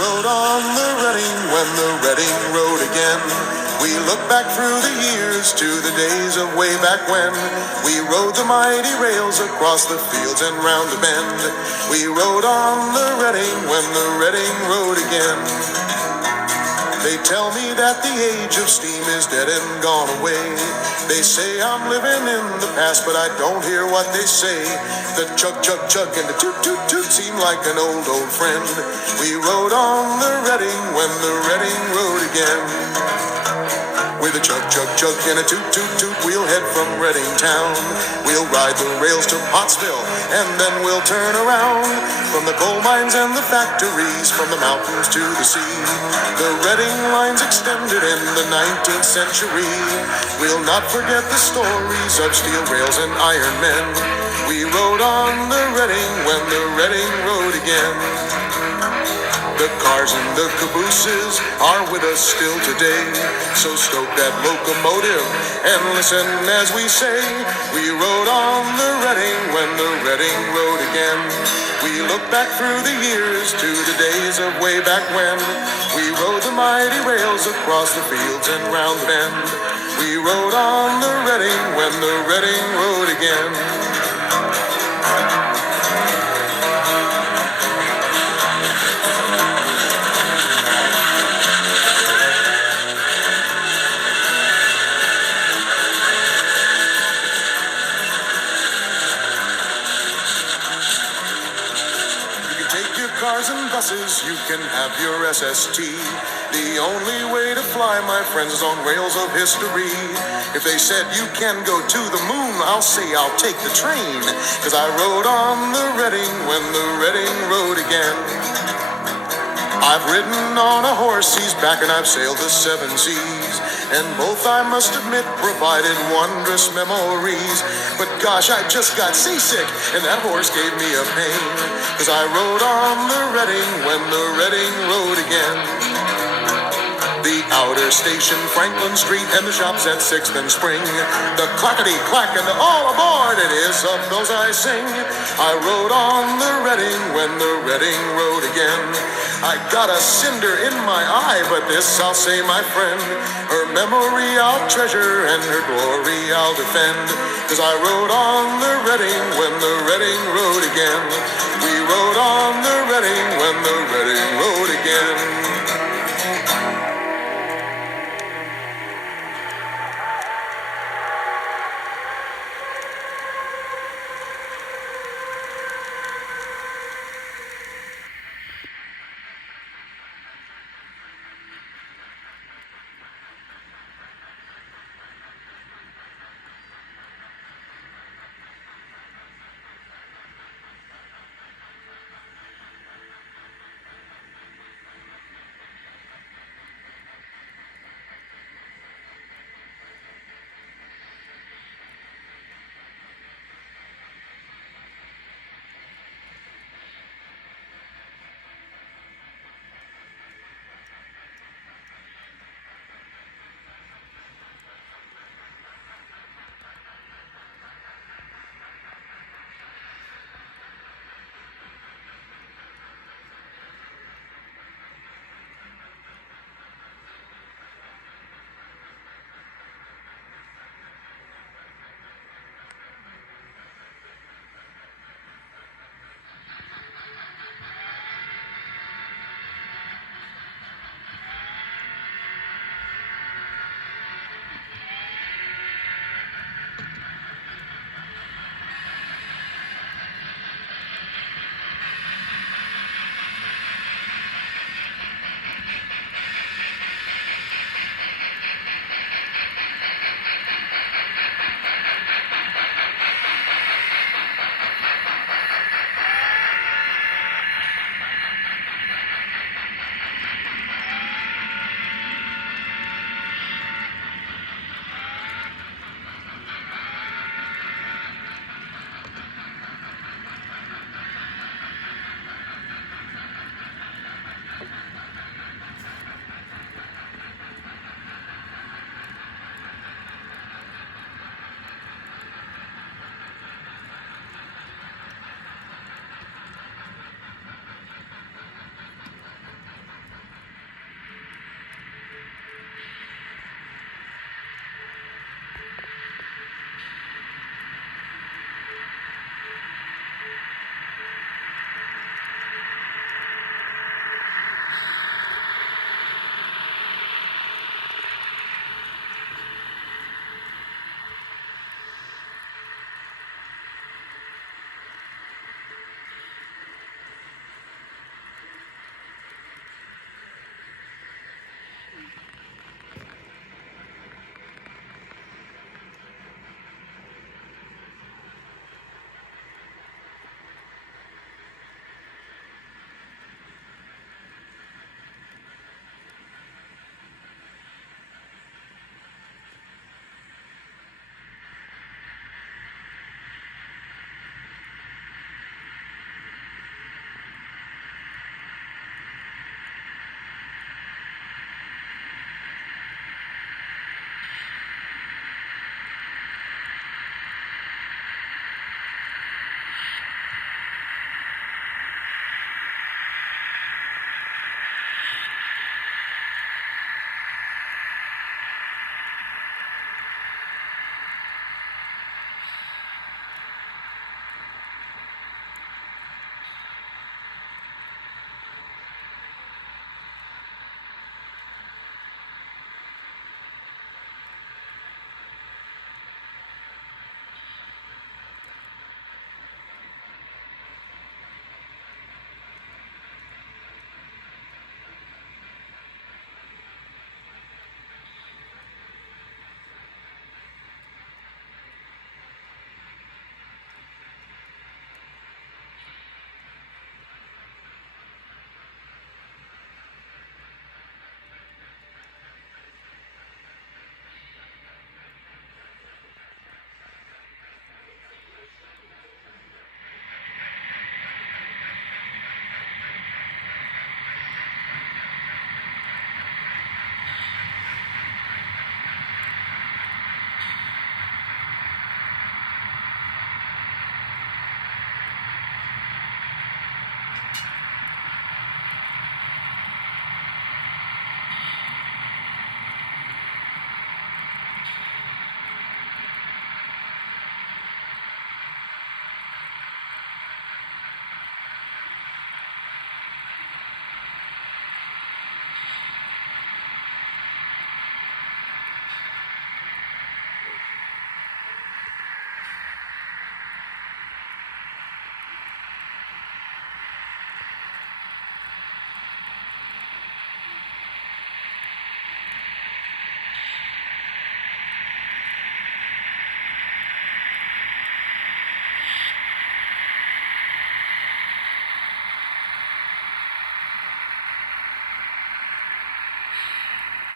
rode on the Reading when the Reading rode again. We look back through the years to the days of way back when. We rode the mighty rails across the fields and round the bend. We rode on the Reading when the Reading rode again. They tell me that the age of steam is dead and gone away. They say I'm living in the past, but I don't hear what they say. The chug, chug, chug and the toot, toot, toot seem like an old, old friend. We rode on the Reading when the Reading rode again. With a chug, chug, chug and a toot, toot, toot, we'll head from Reading town. We'll ride the rails to Pottsville, and then we'll turn around. From the coal mines and the factories, from the mountains to the sea. The Reading lines extended in the 19th century. We'll not forget the stories of steel rails and iron men. We rode on the Reading when the Reading rode again. The cars and the cabooses are with us still today. So stoke that locomotive and listen as we say, we rode on the Reading when the Reading rode again. We look back through the years to the days of way back when. We rode the mighty rails across the fields and round the bend. We rode on the Reading when the Reading rode again. Cars and buses, you can have your SST. The only way to fly, my friends, is on rails of history. If they said you can go to the moon, I'll say I'll take the train. 'Cause I rode on the Reading when the Reading rode again. I've ridden on a horse, he's back, and I've sailed the 7 seas. And both, I must admit, provided wondrous memories. But gosh, I just got seasick, and that horse gave me a pain. 'Cause I rode on the Reading when the Reading rode again. The outer station, Franklin Street, and the shops at 6th and Spring. The clackety-clack and the all aboard, it is of those I sing. I rode on the Reading when the Reading rode again. I got a cinder in my eye, but this I'll say, my friend, her memory I'll treasure and her glory I'll defend. 'Cause I rode on the Reading when the Reading rode again. We rode on the Reading when the Reading